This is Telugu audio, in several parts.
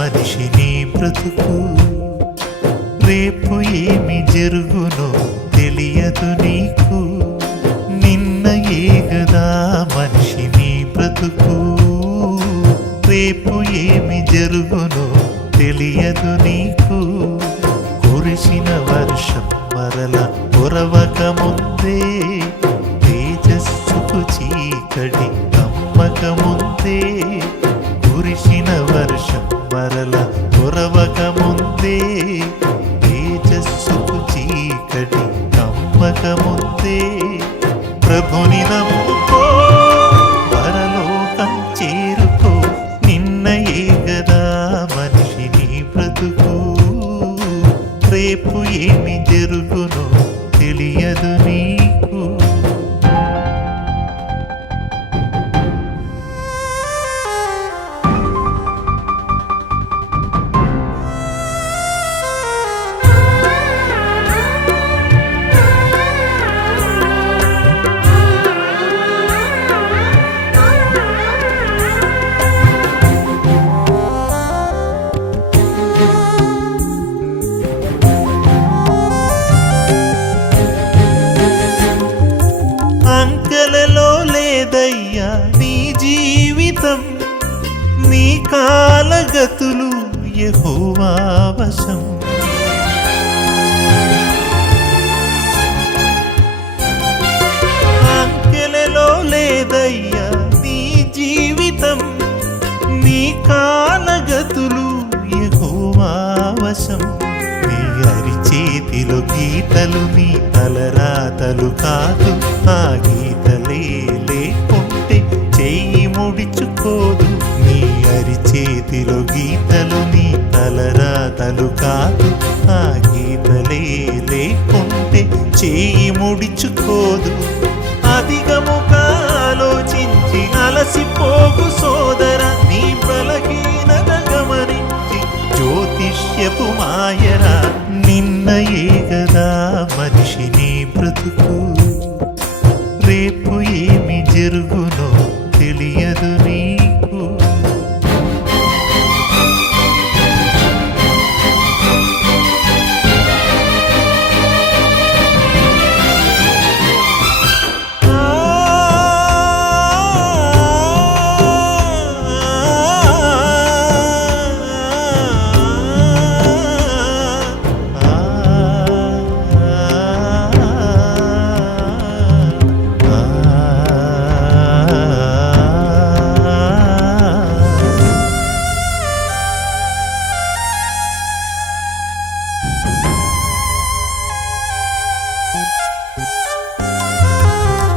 మనిషి నీ బ్రతుకు, రేపు ఏమి జరుగునో తెలియదు నీకు. నిన్నయే గదా మనిషి నీ బ్రతుకు, రేపు ఏమి జరుగునో తెలియదు నీకు. కురిసిన వర్షం మరల కురవక ముందే, తేజస్సుకు చీకటి కమ్మక ముందే, కురిసిన వర్షం మరల కురవక ముందే, తేజస్సుకు చీకటి కమ్మక ముందే, ప్రభుని నమ్ముకో పరలోకం చేరుకో. నిన్నయే గదా మనిషి నీ బ్రతుకు, రేపు ఏమి జరుగునో తెలియదు నీకు. అంకెలలో లేదయ్యా నీ జీవితం, నీ కాలగతులు యెహోవా వశం. అంకెలలో లేదయ్యా నీ జీవితం, నీ కాలగతులు యెహోవా వశం. నీ అరిచేతిలో గీతలు నీ తలరాతలు కాదు, ఆ గీతలే లేకుంటే చెయ్యి ముడుచుకోదు. నీ అరిచేతిలో గీతలు నీ తలరాతలు కాదు, ఆ గీతలే లేకుంటే చెయ్యి ముడుచుకోదు. అధికముగా ఆలోచించి అలసిపోగు సోదర, నీ బలహీనత గమనించి జ్యోతిష్యపు మాయరా. నిన్నయే గదా మనిషి నీ బ్రతుకు, రేపు ఏమి జరుగునో తెలియదు నీకు.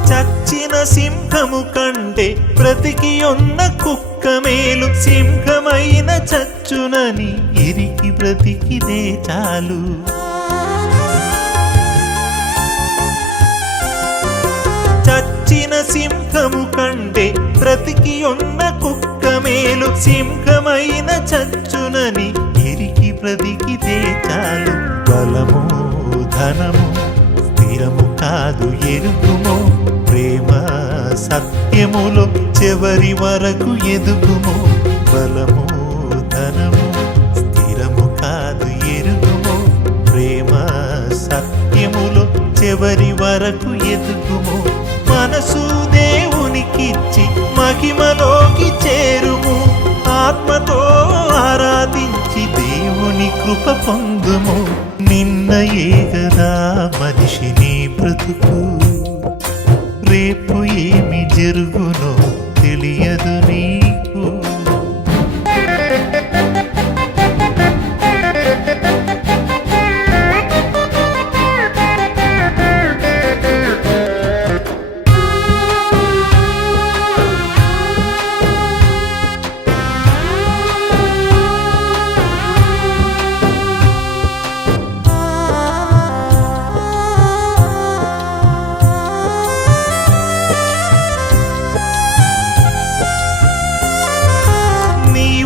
చచ్చిన సింహము కంటే బ్రతికి ఉన్న కుక్క మేలు. సింహమైన చచ్చునని ఎరికి బ్రతికిదే చాలు. చచ్చిన సింహము కంటే బ్రతికి ఉన్న కుక్క మేలు. సింహమైన చచ్చునని ఎరికి బ్రతికిదే చాలు. బలము ధనము స్థిరము కాదు ఎరుగుమో, ప్రేమ సత్యములో చివరి వరకు ఎదుగుమో. బలము ధనము స్థిరము కాదు ఎరుగుమో, ప్రేమ సత్యములో చివరి వరకు ఎదుగుమో. మనసు దేవునికిచ్చి మహిమలోకి చేరుము, ఆత్మతో ఆరాధించి దేవుని కృప పొందుము. నిన్నయే గదా మనిషి నీ బ్రతుకు, రేపు ఏమి జరుగునో తెలియదు నీకు.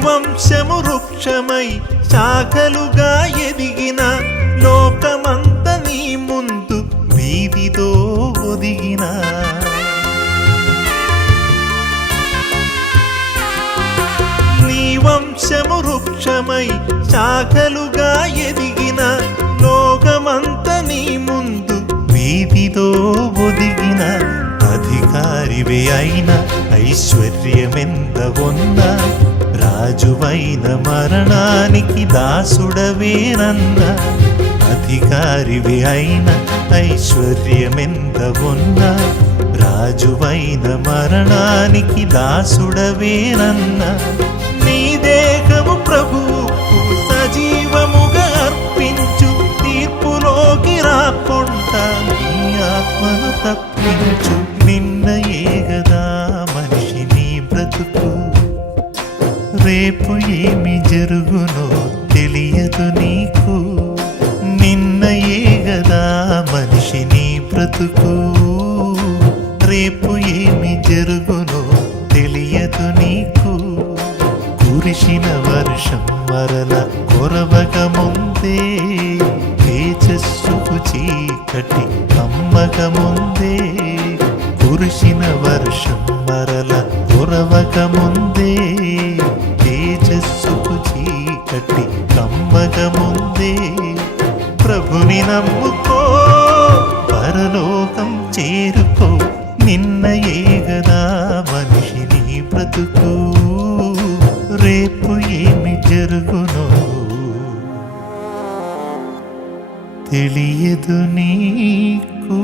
వంశము వృక్షమై శాఖలుగా ఎదిగిన, లోకమంత నీ ముందు వీధితో ఒదిగిన. నీ వంశము వృక్ష వృక్షమై శాఖలుగా ఎదిగిన లోకమంత నీ ముందు వీధిలో ఒదిగిన అధికారివే అయిన ఐశ్వర్యమెంత ఉన్నా రాజువైన మరణానికి దాసుడవేనన్నా అధికారివే అయిన ఐశ్వర్యమెంత ఉన్నా రాజువైన మరణానికి దాసుడవేనన్నా నీ దేహము ప్రభువుకు సజీవముగా అర్పించు తీర్పులోకి రాకుండా నీ ఆత్మను తప్పించు నిన్నయే గదా మనిషి నీ బ్రతుకు రేపు ఏమి జరుగునో తెలియదు నీకు నిన్నయే గదా మనిషి నీ బ్రతుకు రేపు ఏమి జరుగునో తెలియదు నీకు కురిసిన వర్షం మరల కొరవక ముందే తేజస్సుకు చీకటి కమ్మక ముందే కురిసిన వర్షం మరల కొరవక ముందే తేజస్సుకు చీకటి కమ్మక ముందే ప్రభుని నమ్ముకో పరలోకం చేరుకో నిన్నయే గదా మనిషి నీ బ్రతుకు రేపు ఏమి జరుగునో తెలియదు నీకు.